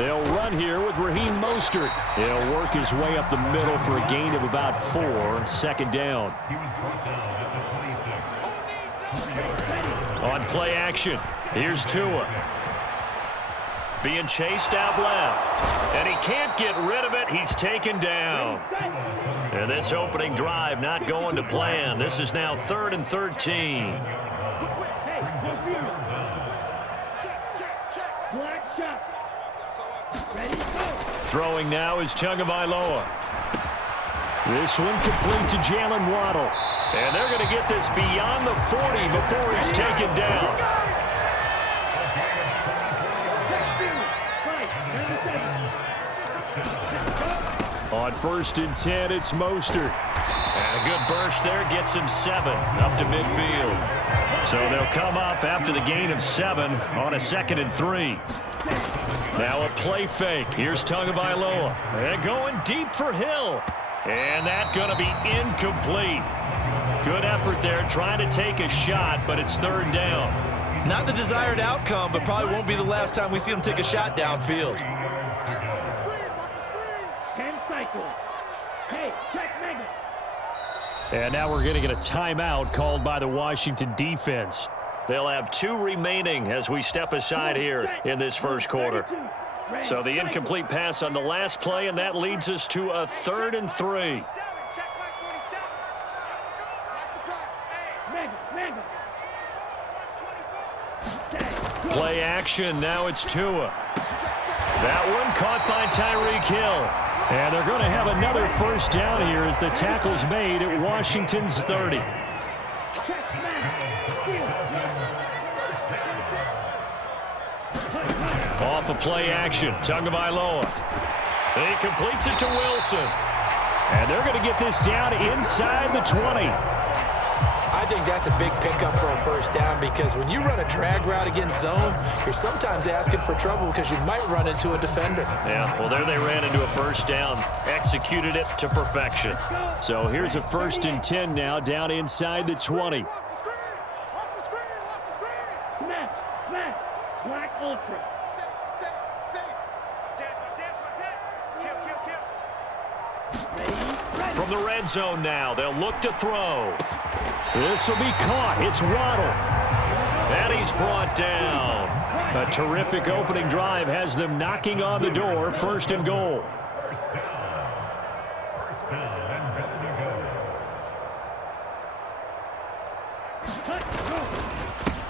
They'll run here with Raheem Mostert. He'll work his way up the middle for a gain of about 4. Second down. On play action, here's Tua. Being chased out left. And he can't get rid of it. He's taken down. And this opening drive not going to plan. This is now 3rd and 13. Throwing now is Tagovailoa. This one complete to Jalen Waddle. And they're going to get this beyond the 40 before he's taken down. On 1st and 10, it's Mostert. And a good burst there gets him 7 up to midfield. So they'll come up after the gain of 7 on a 2nd and 3. Now a play fake. Here's Tagovailoa. And going deep for Hill. And that's going to be incomplete. Good effort there trying to take a shot, but it's 3rd down. Not the desired outcome, but probably won't be the last time we see him take a shot downfield. And now we're going to get a timeout called by the Washington defense. They'll have 2 remaining as we step aside here in this first quarter. So the incomplete pass on the last play, and that leads us to a 3rd and 3. Play action, now it's Tua. That one caught by Tyreek Hill. And they're going to have another first down here as the tackle's made at Washington's 30. Off of play action, Tagovailoa. He completes it to Wilson. And they're going to get this down inside the 20. I think that's a big pickup for a first down because when you run a drag route against zone, you're sometimes asking for trouble because you might run into a defender. Yeah, well, there they ran into a first down, executed it to perfection. So here's a 1st and 10 now down inside the 20. Black Ultra. From the red zone now, they'll look to throw. This will be caught. It's Waddle. And he's brought down. A terrific opening drive has them knocking on the door. 1st and goal.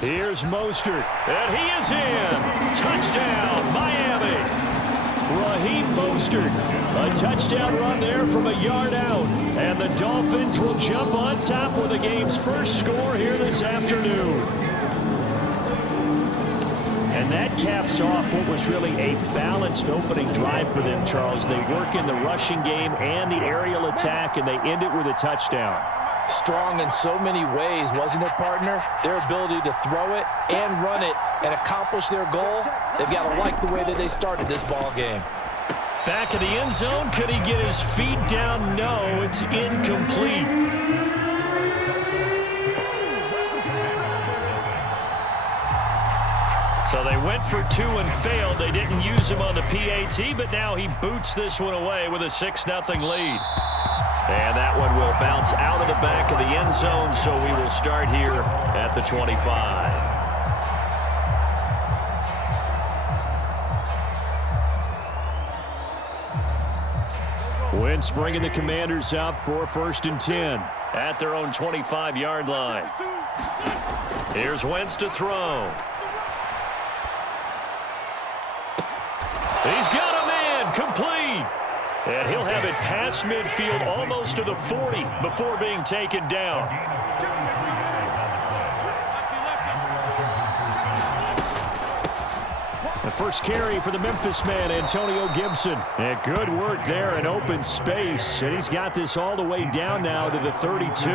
Here's Mostert. And he is in. Touchdown, Miami. Raheem Mostert, a touchdown run there from a yard out. And the Dolphins will jump on top with the game's first score here this afternoon. And that caps off what was really a balanced opening drive for them, Charles. They work in the rushing game and the aerial attack, and they end it with a touchdown. Strong in so many ways, wasn't it, partner? Their ability to throw it and run it and accomplish their goal, they've got to like the way that they started this ball game. Back of the end zone, could he get his feet down? No, it's incomplete. So they went for 2 and failed. They didn't use him on the PAT, but now he boots this one away with a 6-0 lead. And that one will bounce out of the back of the end zone, so we will start here at the 25. Wentz bringing the Commanders out for 1st and 10 at their own 25-yard line. Here's Wentz to throw. He's got a man, complete. And he'll have it past midfield almost to the 40 before being taken down. The first carry for the Memphis man, Antonio Gibson. And good work there in open space. And he's got this all the way down now to the 32.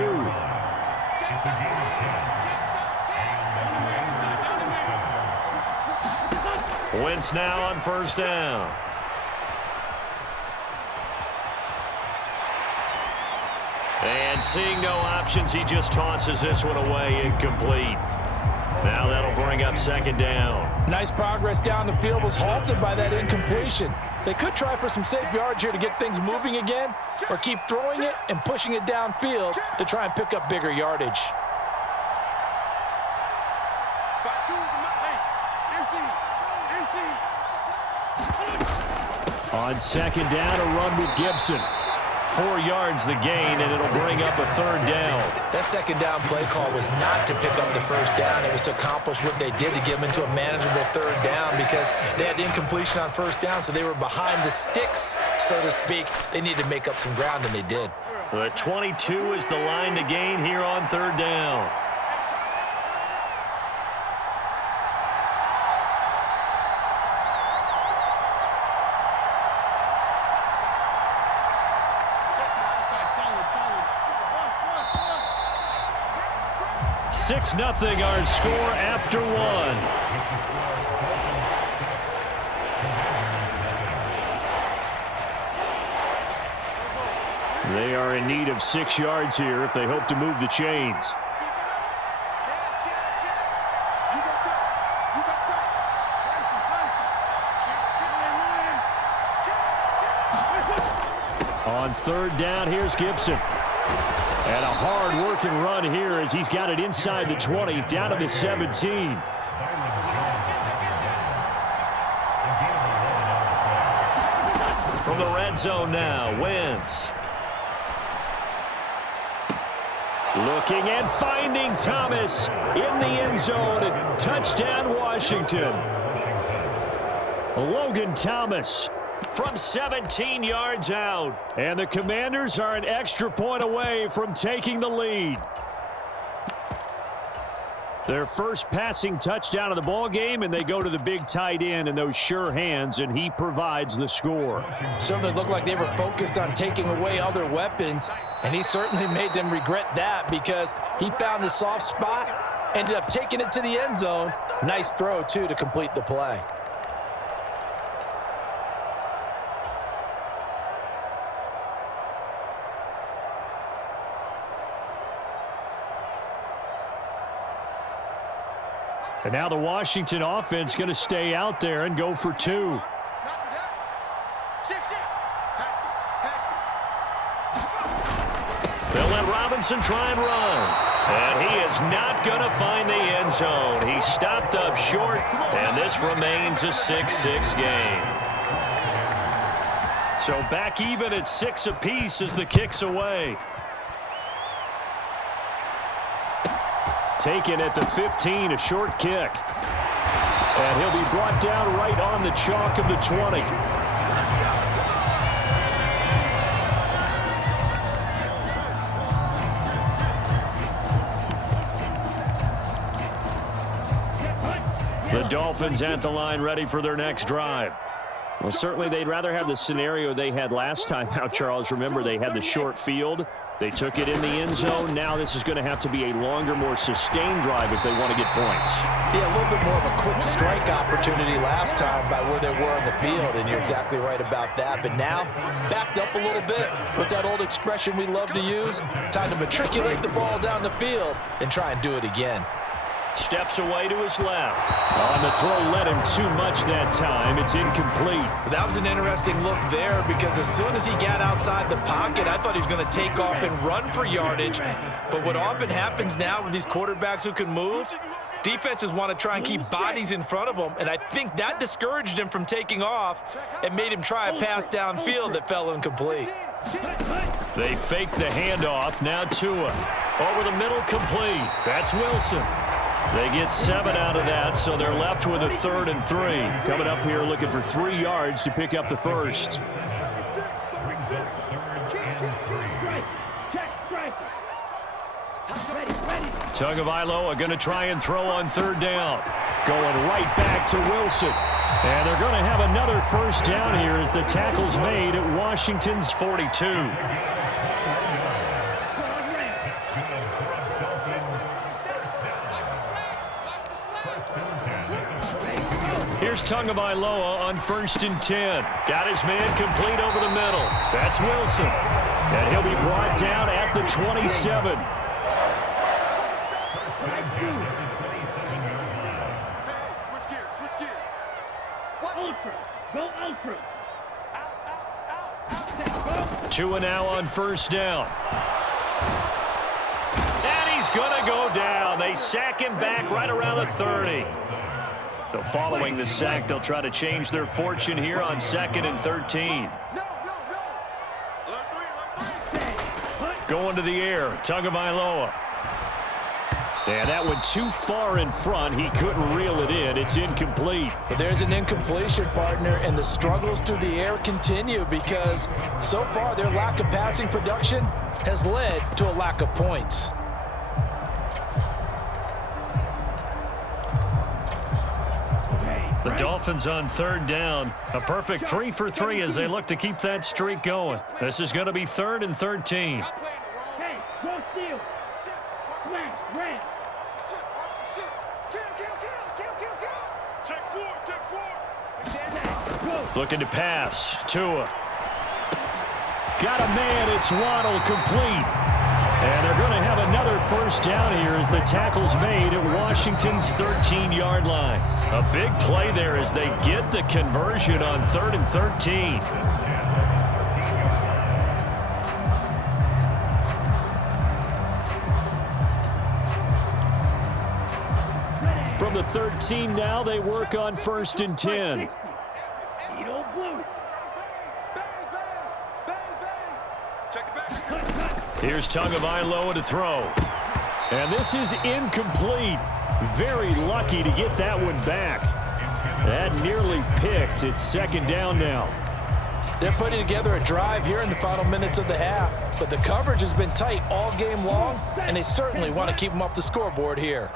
Wentz now on 1st down. And seeing no options, he just tosses this one away, incomplete. Now that'll bring up second down. Nice progress down the field was halted by that incompletion. They could try for some safe yards here to get things moving again, or keep throwing it and pushing it downfield to try and pick up bigger yardage. On second down, a run with Gibson. 4 yards the gain, and it'll bring up a third down. That second down play call was not to pick up the first down. It was to accomplish what they did to get them into a manageable third down because they had incompletion on first down, so they were behind the sticks, so to speak. They needed to make up some ground, and they did. The 22 is the line to gain here on third down. Six nothing our score after one. They are in need of 6 yards here if they hope to move the chains. On third down, here's Gibson. And a hard-working run here as he's got it inside the 20, down to the 17. From the red zone now, Wentz. Looking and finding Thomas in the end zone. Touchdown, Washington. Logan Thomas from 17 yards out. And the Commanders are an extra point away from taking the lead. Their first passing touchdown of the ball game, and they go to the big tight end in those sure hands, and he provides the score. Certainly looked like they were focused on taking away other weapons, and he certainly made them regret that because he found the soft spot, ended up taking it to the end zone. Nice throw, too, to complete the play. And now the Washington offense going to stay out there and go for 2. They'll let Robinson try and run. And he is not going to find the end zone. He stopped up short, and this remains a 6-6 game. So back even at 6 apiece as the kick's away. Taken at the 15, a short kick. And he'll be brought down right on the chalk of the 20. The Dolphins at the line ready for their next drive. Well, certainly they'd rather have the scenario they had last time out, Charles. Remember, they had the short field. They took it in the end zone. Now this is going to have to be a longer, more sustained drive if they want to get points. Yeah, a little bit more of a quick strike opportunity last time by where they were on the field, and you're exactly right about that. But now, backed up a little bit. What's that old expression we love to use? Time to matriculate the ball down the field and try and do it again. Steps away to his left. On the throw, led him too much that time. It's incomplete. That was an interesting look there because as soon as he got outside the pocket, I thought he was going to take off and run for yardage. But what often happens now with these quarterbacks who can move, defenses want to try and keep bodies in front of them, and I think that discouraged him from taking off and made him try a pass downfield that fell incomplete. They fake the handoff. Now Tua. Over the middle, complete. That's Wilson. They get 7 out of that, so they're left with a 3rd and 3. Coming up here looking for 3 yards to pick up the first. Tagovailoa going to try and throw on 3rd down. Going right back to Wilson. And they're going to have another first down here as the tackle's made at Washington's 42. Here's Tagovailoa on 1st and 10. Got his man complete over the middle. That's Wilson. And he'll be brought down at the 27. Two and now on first down. And he's going to go down. They sack him back right around the 30. So following the sack, they'll try to change their fortune here on 2nd and 13. Going to the air, Tagovailoa. And that went too far in front. He couldn't reel it in. It's incomplete. But there's an incompletion, partner, and the struggles through the air continue because so far their lack of passing production has led to a lack of points. The Dolphins on 3rd down. A perfect 3 for 3 as they look to keep that streak going. This is going to be 3rd and 13. Looking to pass. Tua. Got a man. It's Waddle, complete. And they're going to have another first down here as the tackle's made at Washington's 13-yard line. A big play there as they get the conversion on 3rd and 13. From the 13 now, they work on 1st and 10. Here's Tagovailoa to throw. And this is incomplete. Very lucky to get that one back. That nearly picked. It's 2nd down now. They're putting together a drive here in the final minutes of the half, but the coverage has been tight all game long, and they certainly want to keep them up the scoreboard here.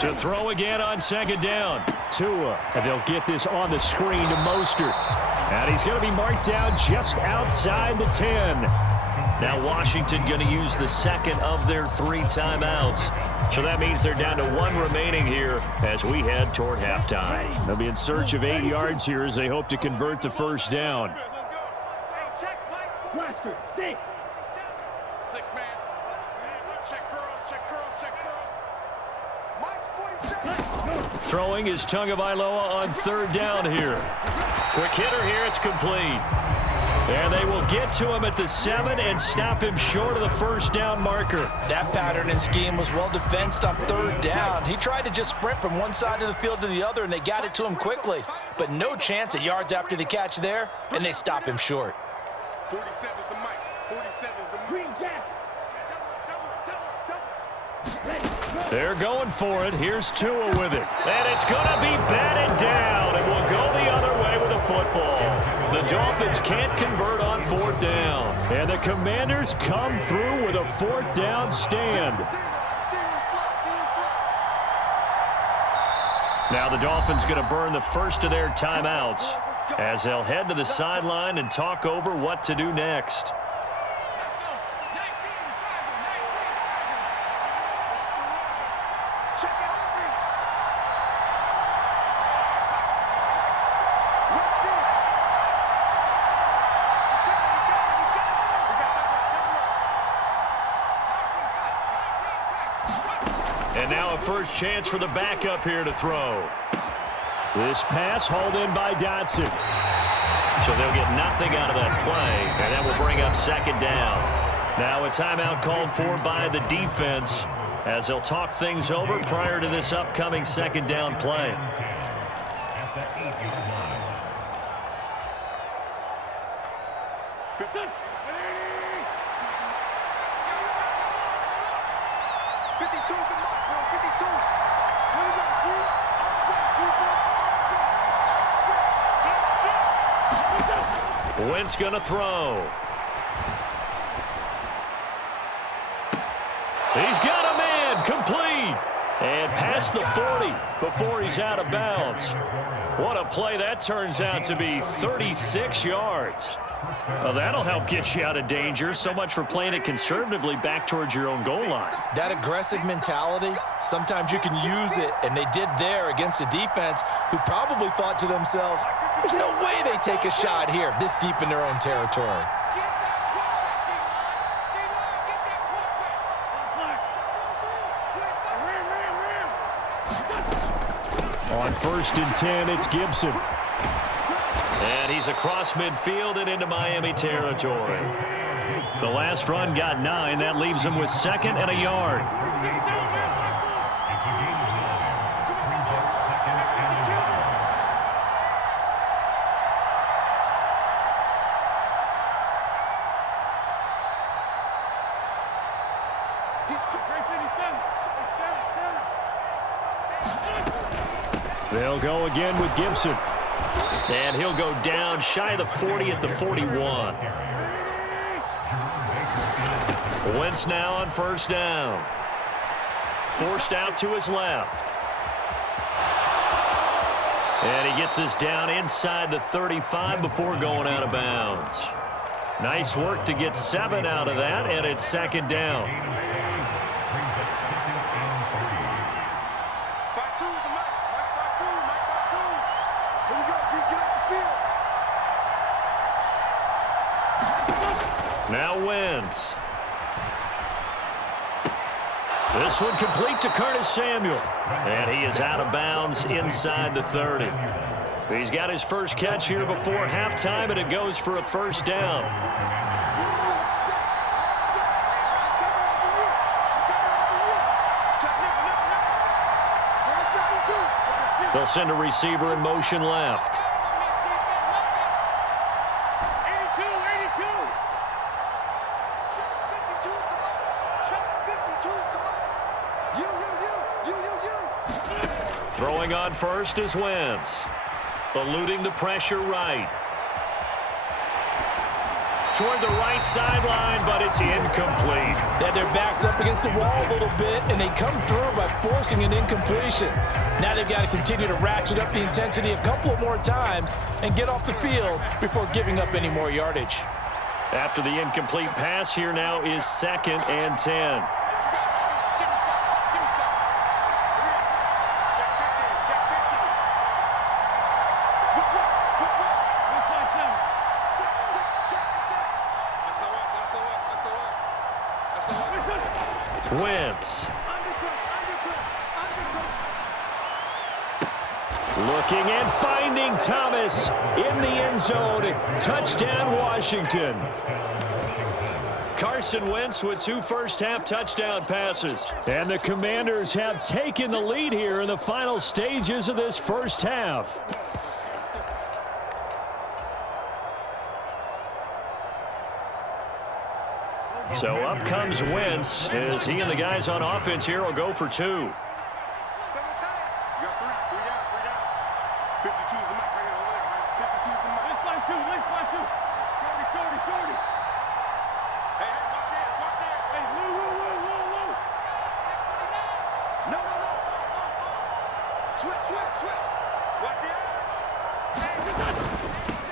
To throw again on 2nd down. Tua, and they'll get this on the screen to Mostert. And he's going to be marked down just outside the 10. Now Washington going to use the 2nd of their 3 timeouts. So that means they're down to 1 remaining here as we head toward halftime. They'll be in search of 8 yards here as they hope to convert the first down. Blaster, 6. 6 man. Check curls, check curls, check curls. Mike's 47. Throwing is Tagovailoa on 3rd down here. Quick hitter here, it's complete. And they will get to him at the 7 and stop him short of the first down marker. That pattern and scheme was well defensed on 3rd down. He tried to just sprint from one side of the field to the other, and they got it to him quickly. But no chance at yards after the catch there, and they stop him short. 47 is the mic. 47 is the mic. Green jack. They're going for it. Here's Tua with it. And it's going to be batted down, and will go the other way with a football. The Dolphins can't convert on 4th down. And the Commanders come through with a 4th down stand. Now the Dolphins going to burn the first of their timeouts as they'll head to the sideline and talk over what to do next. And now a first chance for the backup here to throw. This pass hauled in by Dotson. So they'll get nothing out of that play, and that will bring up 2nd down. Now a timeout called for by the defense as they'll talk things over prior to this upcoming 2nd down play. Wentz going to throw. He's got a man, complete. And past the 40 before he's out of bounds. What a play that turns out to be, 36 yards. Well, that'll help get you out of danger. So much for playing it conservatively back towards your own goal line. That aggressive mentality, sometimes you can use it, and they did there against a defense who probably thought to themselves, there's no way they take a shot here this deep in their own territory. On 1st and 10, it's Gibson. And he's across midfield and into Miami territory. The last run got 9. That leaves him with 2nd and a yard. They'll go again with Gibson. And he'll go down shy of the 40 at the 41. Wentz now on 1st down. Forced out to his left. And he gets us down inside the 35 before going out of bounds. Nice work to get 7 out of that, and it's 2nd down. Now Wentz. This one complete to Curtis Samuel. And he is out of bounds inside the 30. He's got his first catch here before halftime, and it goes for a 1st down. They'll send a receiver in motion left. Throwing on 1st is Wentz. Eluding the pressure right. Toward the right sideline, but it's incomplete. They had their backs up against the wall a little bit, and they come through by forcing an incompletion. Now they've got to continue to ratchet up the intensity a couple of more times and get off the field before giving up any more yardage. After the incomplete pass, here now is 2nd and 10. Wentz. Looking and finding Thomas in the end zone. Touchdown, Washington. Carson Wentz with 2 first-half touchdown passes. And the Commanders have taken the lead here in the final stages of this first half. So up comes Wentz as he and the guys on offense here will go for 2.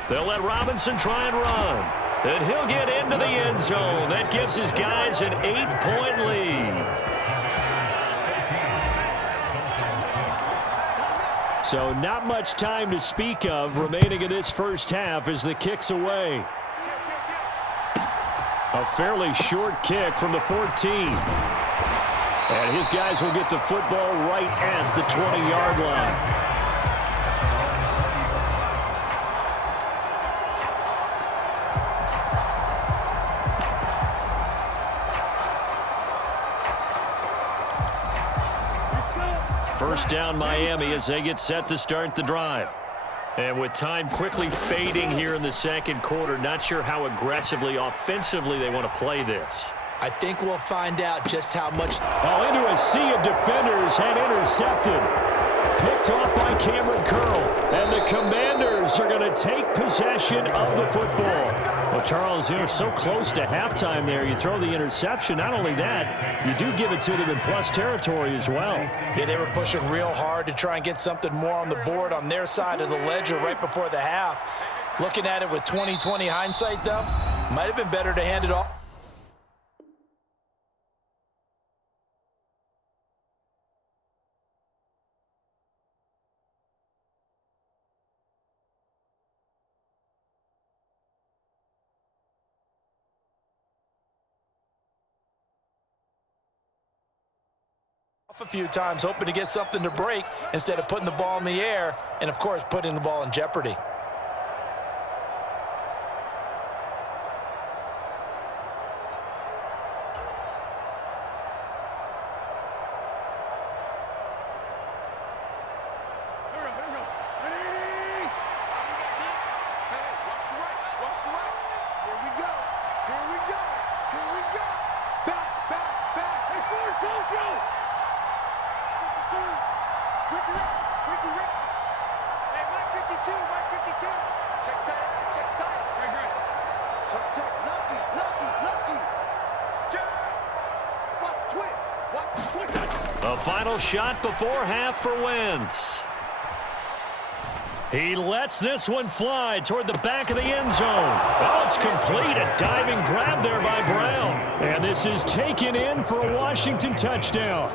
They'll let Robinson try and run. And he'll get into the end zone. That gives his guys an 8-point lead. So not much time to speak of remaining in this first half as the kick's away. A fairly short kick from the 14. And his guys will get the football right at the 20-yard line. First down Miami as they get set to start the drive. And with time quickly fading here in the second quarter, not sure how aggressively, offensively they want to play this. I think we'll find out just how much. Oh, into a sea of defenders and intercepted. Picked off by Cameron Curl. And the Commanders are going to take possession of the football. Well, Charles, you're so close to halftime there. You throw the interception. Not only that, you do give it to them in plus territory as well. Yeah, they were pushing real hard to try and get something more on the board on their side of the ledger right before the half. Looking at it with 20/20 hindsight, though, might have been better to hand it off. a few times, hoping to get something to break instead of putting the ball in the air and, of course, putting the ball in jeopardy. A final shot before half for Wentz. He lets this one fly toward the back of the end zone. Oh, it's complete. A diving grab there by Brown. And this is taken in for a Washington touchdown.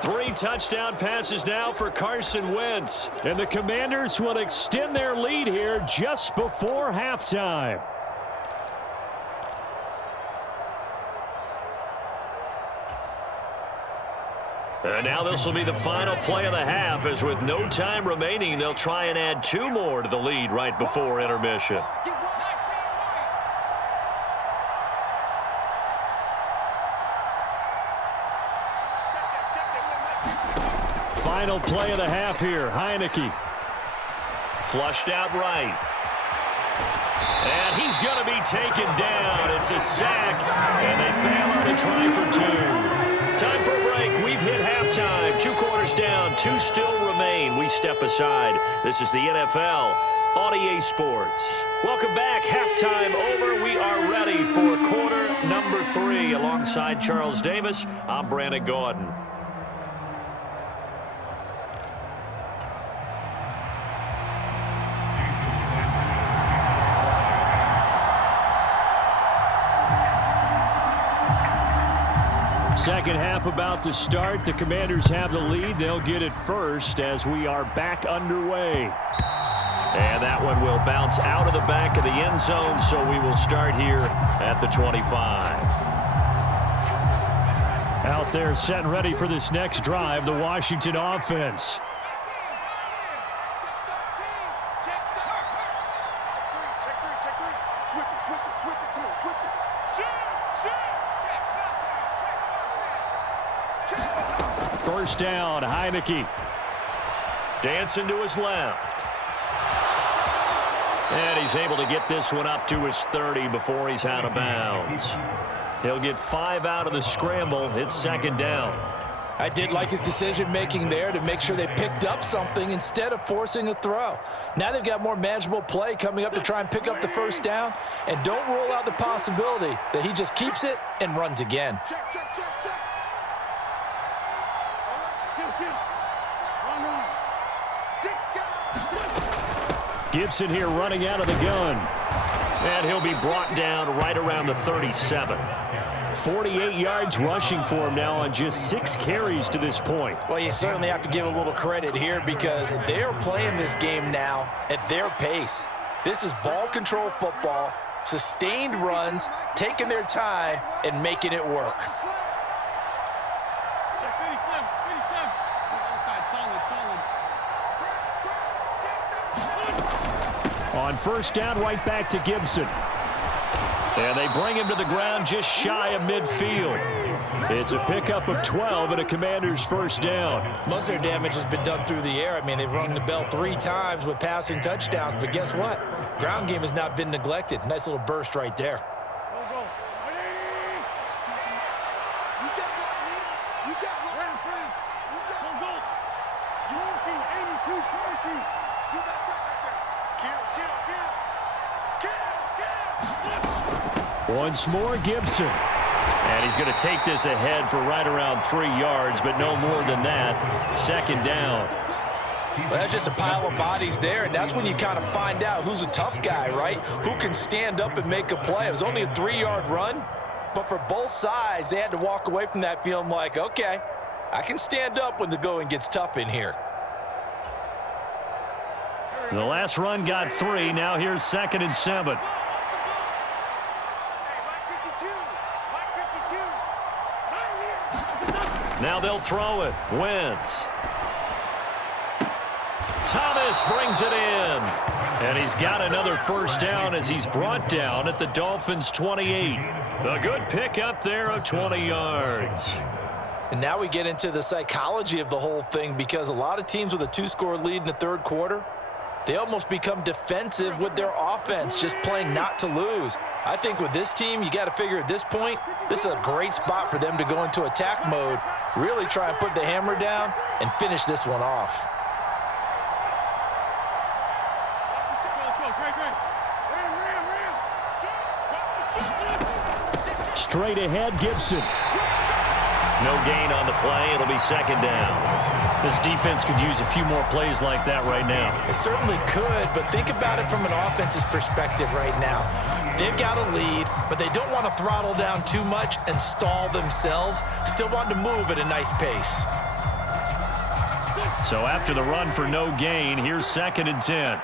3 touchdown passes now for Carson Wentz. And the Commanders will extend their lead here just before halftime. And now this will be the final play of the half, as with no time remaining, they'll try and add 2 more to the lead right before intermission. Final play of the half here, Heineke. Flushed out right. And he's going to be taken down. It's a sack, and they fail on a try for 2. Time for a break. We've hit halftime. 2 quarters down. 2 still remain. We step aside. This is the NFL on EA Sports. Welcome back. Halftime over. We are ready for quarter number 3. Alongside Charles Davis, I'm Brandon Gordon. Second half about to start. The Commanders have the lead. They'll get it first as we are back underway. And that one will bounce out of the back of the end zone, so we will start here at the 25. Out there set and ready for this next drive, the Washington offense. First down, Heineke. Dancing to his left. And he's able to get this one up to his 30 before he's out of bounds. He'll get 5 out of the scramble. It's second down. I did like his decision-making there to make sure they picked up something instead of forcing a throw. Now they've got more manageable play coming up to try and pick up the first down. And don't rule out the possibility that he just keeps it and runs again. Check, check, check, check. Gibson here running out of the gun. And he'll be brought down right around the 37. 48 yards rushing for him now on just 6 carries to this point. Well, you certainly have to give a little credit here because they're playing this game now at their pace. This is ball control football, sustained runs, taking their time, and making it work. On first down, right back to Gibson. And they bring him to the ground just shy of midfield. It's a pickup of 12 and a Commander's first down. Most of their damage has been done through the air. I mean, they've rung the bell 3 times with passing touchdowns, but guess what? Ground game has not been neglected. Nice little burst right there. Once more, Gibson. And he's going to take this ahead for right around 3 yards, but no more than that. Second down. Well, that's just a pile of bodies there, and that's when you kind of find out who's a tough guy, right? Who can stand up and make a play. It was only a 3-yard run, but for both sides, they had to walk away from that feeling like, okay, I can stand up when the going gets tough in here. The last run got 3. Now here's 2nd and 7. Now they'll throw it. Wentz. Thomas brings it in. And he's got another first down as he's brought down at the Dolphins' 28. A good pickup there of 20 yards. And now we get into the psychology of the whole thing, because a lot of teams with a 2-score lead in the third quarter, they almost become defensive with their offense, just playing not to lose. I think with this team, you got to figure at this point, this is a great spot for them to go into attack mode, really try and put the hammer down and finish this one off. Straight ahead, Gibson. No gain on the play. It'll be second down. This defense could use a few more plays like that right now. It certainly could, but think about it from an offense's perspective right now. They've got a lead, but they don't want to throttle down too much and stall themselves. Still want to move at a nice pace. So after the run for no gain, here's 2nd and 10.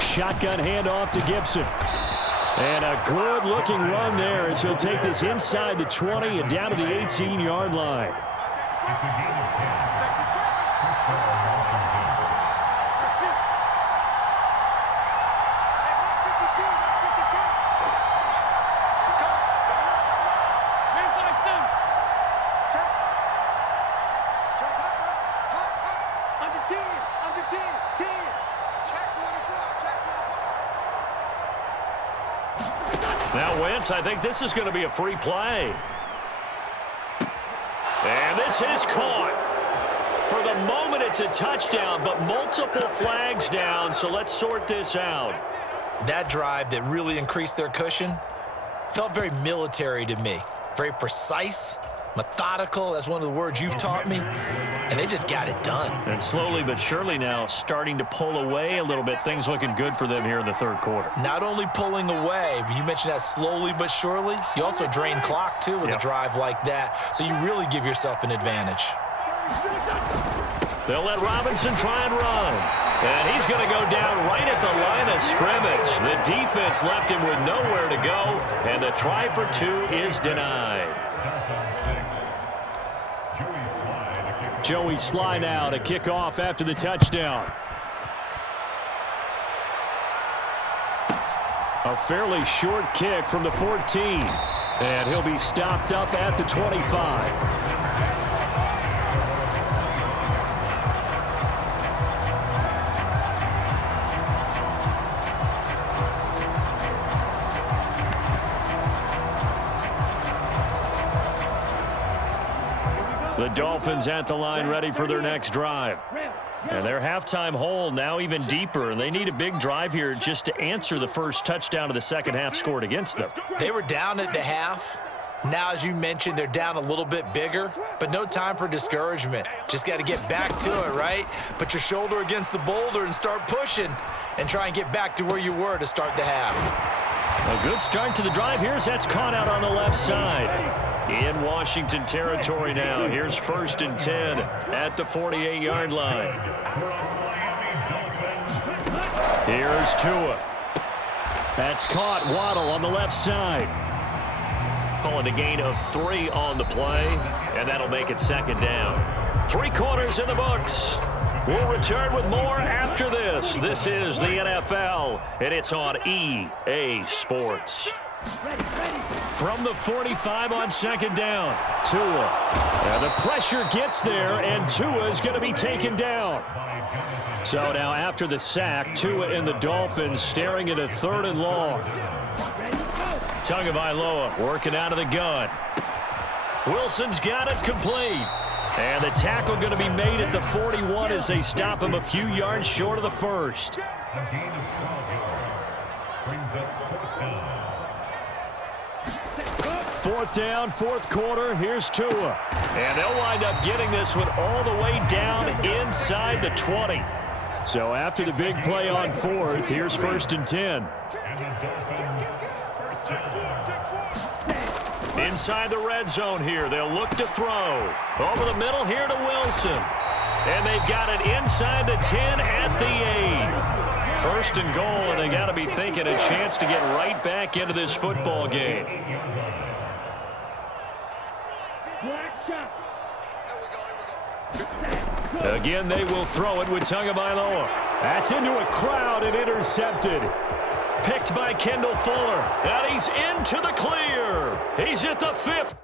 Shotgun handoff to Gibson. And a good-looking run there as he'll take this inside the 20 and down to the 18-yard line. Now Wentz, I think this is going to be a free play. And this is caught. For the moment, it's a touchdown, but multiple flags down, so let's sort this out. That drive that really increased their cushion felt very military to me. Very precise, methodical. That's one of the words you've taught me. And they just got it done. And slowly but surely now starting to pull away a little bit. Things looking good for them here in the third quarter. Not only pulling away, but you mentioned that slowly but surely. You also drain clock, too, with a drive like that. So you really give yourself an advantage. They'll let Robinson try and run. And he's going to go down right at the line of scrimmage. The defense left him with nowhere to go. And the try for 2 is denied. Joey Sly now to kick off after the touchdown. A fairly short kick from the 14. And he'll be stopped up at the 25. The Dolphins at the line ready for their next drive. And their halftime hole now even deeper, and they need a big drive here just to answer the first touchdown of the second half scored against them. They were down at the half. Now, as you mentioned, they're down a little bit bigger, but no time for discouragement. Just got to get back to it, right? Put your shoulder against the boulder and start pushing and try and get back to where you were to start the half. A good start to the drive. Here's that's caught out on the left side. In Washington territory now. Here's 1st and 10 at the 48-yard line. Here's Tua. That's caught. Waddle on the left side. Calling a gain of 3 on the play, and that'll make it 2nd down. 3 quarters in the books. We'll return with more after this. This is the NFL, and it's on EA Sports. From the 45 on 2nd down, Tua. And the pressure gets there, and Tua is going to be taken down. So now after the sack, Tua and the Dolphins staring at a 3rd and long. Tagovailoa working out of the gun. Wilson's got it complete. And the tackle going to be made at the 41 as they stop him a few yards short of the first. 4th down, 4th quarter. Here's Tua. And they'll wind up getting this one all the way down inside the 20. So after the big play on 4th, here's 1st and 10. Inside the red zone here. They'll look to throw. Over the middle here to Wilson. And they've got it inside the 10 at the 8. First and goal, and they got to be thinking a chance to get right back into this football game. Again, they will throw it with Tagovailoa. That's into a crowd and intercepted. Picked by Kendall Fuller. And he's into the clear. He's at the 5th.